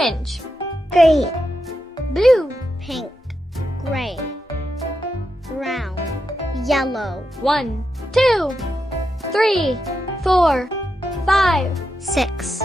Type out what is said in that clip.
Orange. green, Blue. pink, gray, brown, yellow, 1, 2, 3, 4, 5, 6,